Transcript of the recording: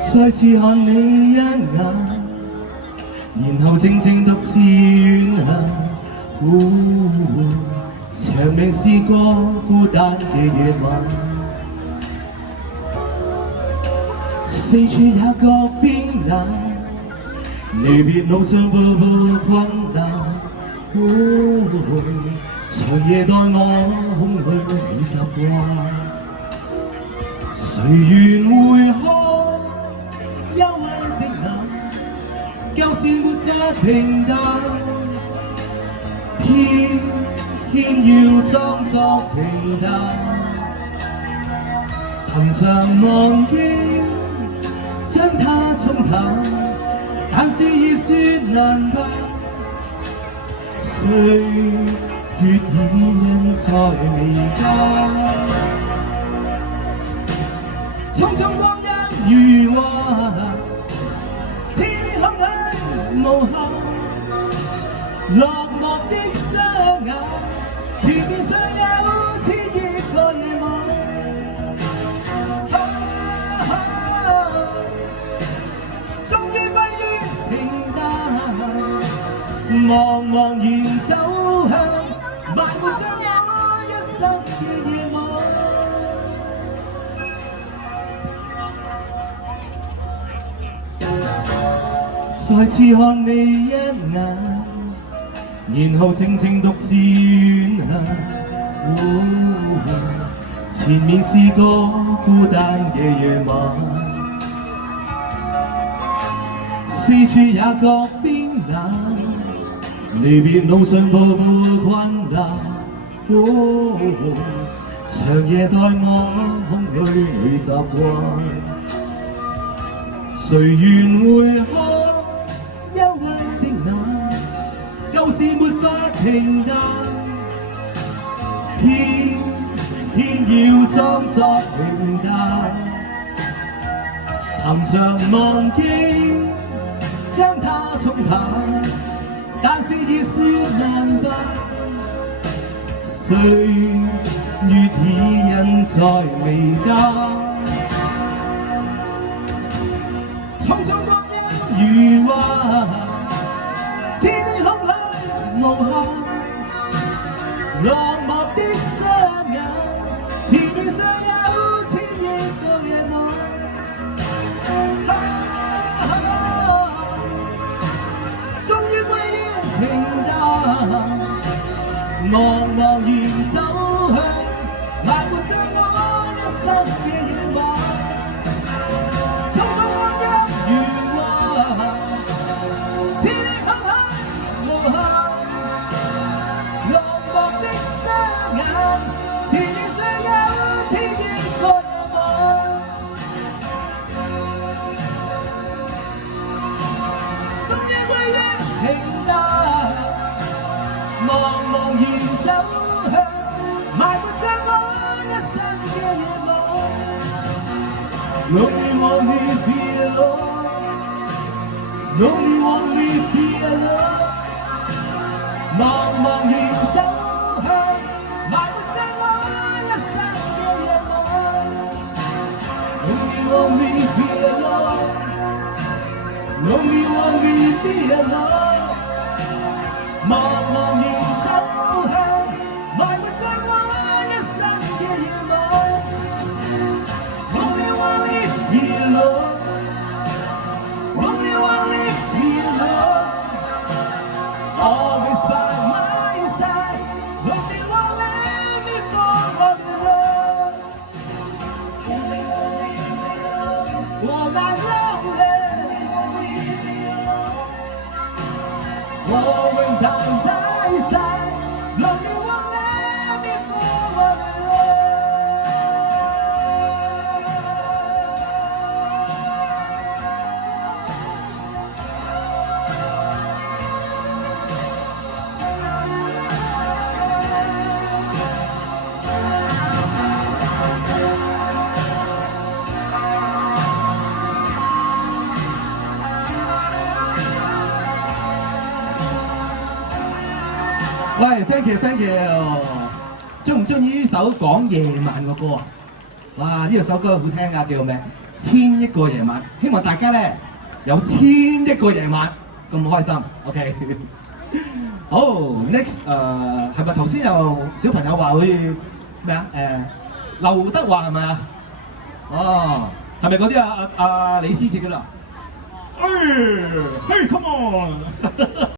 再次看你一眼，然後靜靜獨自遠行。長命是個孤單嘅夜晚，四處也覺冰冷，離別路上步步困難。長夜待我空虛已習慣，誰願回看憂鬱的眼，舊事沒法平淡。偏要裝作平淡，憑着忘記將它沖淡，但是已說難辦，歲月已印在眉間，匆匆光陰如幻，千里空虛無限，落寞的雙眼，前面尚有千億個夜晚。終於歸於平淡，茫茫然走向埋沒將我一生嘅夜晚。再次看你一眼，然後靜靜獨自遠行。前面是個孤單嘅夜晚，四處也覺冰冷，離別路上步步困難。長夜待我空虛已習慣，誰願回看憂鬱的眼，舊事沒法平淡，偏要裝作平淡，憑着忘記將它沖淡，但是已說難辦，歲月已印在眉間，匆匆光陰如幻，千里空虛無限，落寞的雙眼，前面尚有千億個夜晚。終於歸於平淡，茫茫然走向埋沒將我一生嘅夜晚。匆匆光陰如幻，千里空虛無限，落寞的雙眼，前面尚有千億個夜晚。終於歸於平淡，茫茫然走向埋沒將我一生嘅夜晚。Lonely want me be alone, lonely want me be alone， 茫茫然走向埋沒將我一生嘅夜晚。Lonely want me be alone, lonely want me be alone， 茫茫然走向埋沒將我一生嘅夜晚。Lonely want me be alone, lonely want me be alone， always by my side, lonely won't let me fall on the road. Oh, my lonely, oh, when down thy side, lonely won't let me fall on the road. 喂 ，thank you，thank you。中唔中意呢首講夜晚嘅歌啊？哇！呢首歌好聽㗎，叫咩？ 1000億個夜晚，希望大家咧有1000億個夜晚咁開心。OK， 好 ，next 係咪頭先有小朋友話好似咩啊？劉德華係咪啊？哦，係咪嗰啲李思捷㗎啦？嘿，come on！